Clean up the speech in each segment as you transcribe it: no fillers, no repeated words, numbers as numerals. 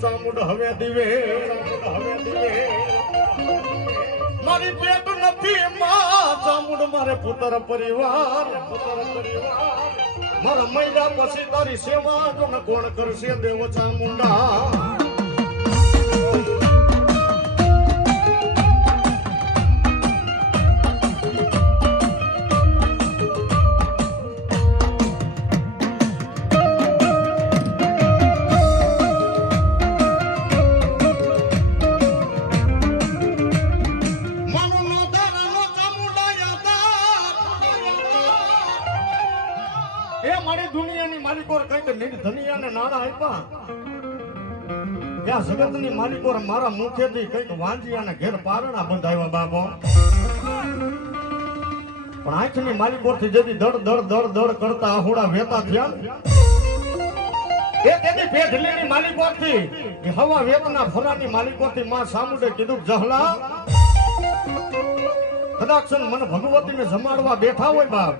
ચામુંડ હવે દીવે મારી પેટ નથી માં ચામુંડ મારે પુત્ર પરિવાર મારા મહિલા પછી તારી સેવા જો ન કોણ કરશે દેવ ચામુંડા જગતની માલિકો મારા મુખેથી કઈક વાંજિયાના ઘેર પારણા બંધાવ્યા બાબો પણ આંખની માલિકો થી જેથી દડ દડ દડ દડ કરતા આહુડા વેતા થયા એ તેની પેઢલીની માલિકો થી હવા વેતના ફરાની માલિકો થી માં સામુડે કીધું જહલા કદાચ મને ભગવતીને જમાડવા બેઠા હોય બાપ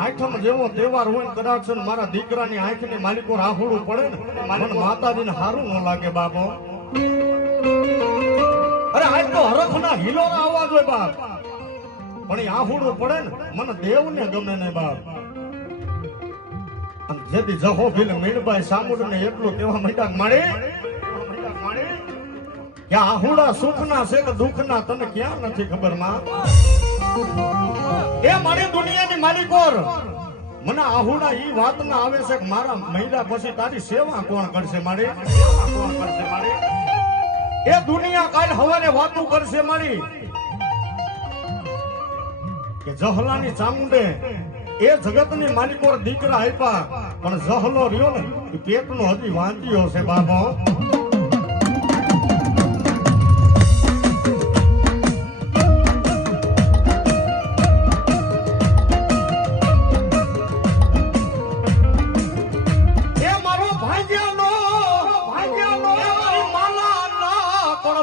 આઠમ જેવો તહેવાર હોય કદાચ મારા દીકરાની આંખની માલિકો રાહુડું પડે ને મને માતાજીને હારું ન લાગે બાપો અરે આજ તો હરખના હિલોરા અવાજ હોય બાપ પણ એ આહુડું પડે ને મને દેવને ગમે ને બાપ અને જેથી જહો ભીલ મીણભાઈ સામુડને એટલું કેવા માંડ્યા મળે કે આહુડા સુખના છે કે દુઃખના તને ક્યાં નથી ખબર માં એ મારી દુનિયાની માલિકોર મને આહુડા ઈ વાત ના આવે છે કે મારા મહિલા પછી તારી સેવા કોણ કરશે મારી એ દુનિયા કાલ હવારે વાતું કરશે મારી કે જહલાની ચામુંડે એ જગતની માલિકોર દીકરા આપ્યા પણ જહલો રહ્યો ને પેટનો હજી વાંચ્યો છે બાબો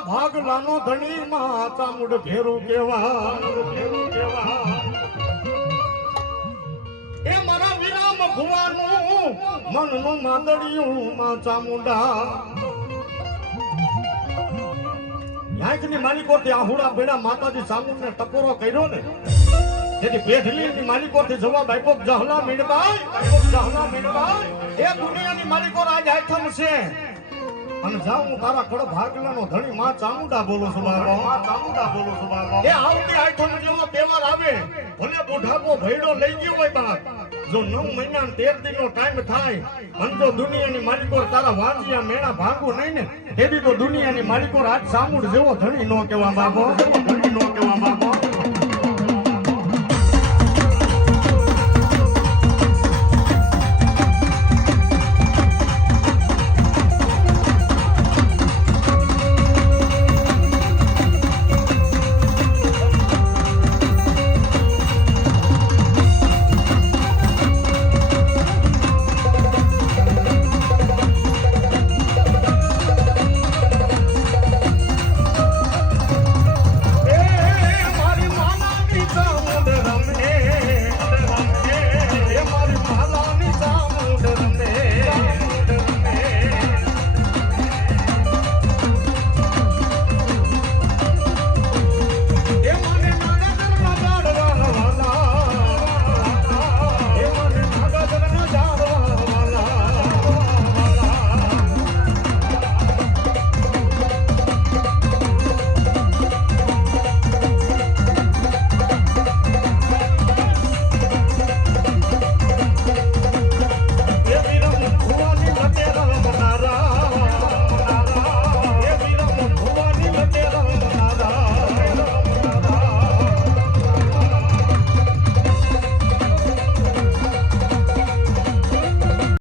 ભાગલાનો ધણી માં ચામુંડ ભેરું કેવા એ મારા વિરામ ભુવાનું મનનું માદડિયું માં ચામુંડા યાંકની માલિકો થી આહુડા બેડા માતાજી ચામુંડને ટકોરો કર્યો ને તેથી પેઢલીની માલિકો થી જવાબ આપ્યો જહલા મીણભાઈ એ દુનિયાની માલિકો આજ આઠમ છે અને જાઉં તારા કડ ભાગલાનો ધણી માં ચામુંડા બોલું છું બાબો એ આવતી આઠમ જેવો તહેવાર આવે ભલે બુઢાપો ભયડો લઈ ગયો હોય બાપ જો 9 મહિના 13 દિનનો ટાઈમ થાય અને જો દુનિયાની માલિકો તારા વાંજિયા મેળા ભાગવું નહીં ને તેથી તો દુનિયાની માલિકો આજ ચામુંડ જેવો ધણી નો કહેવા બાબો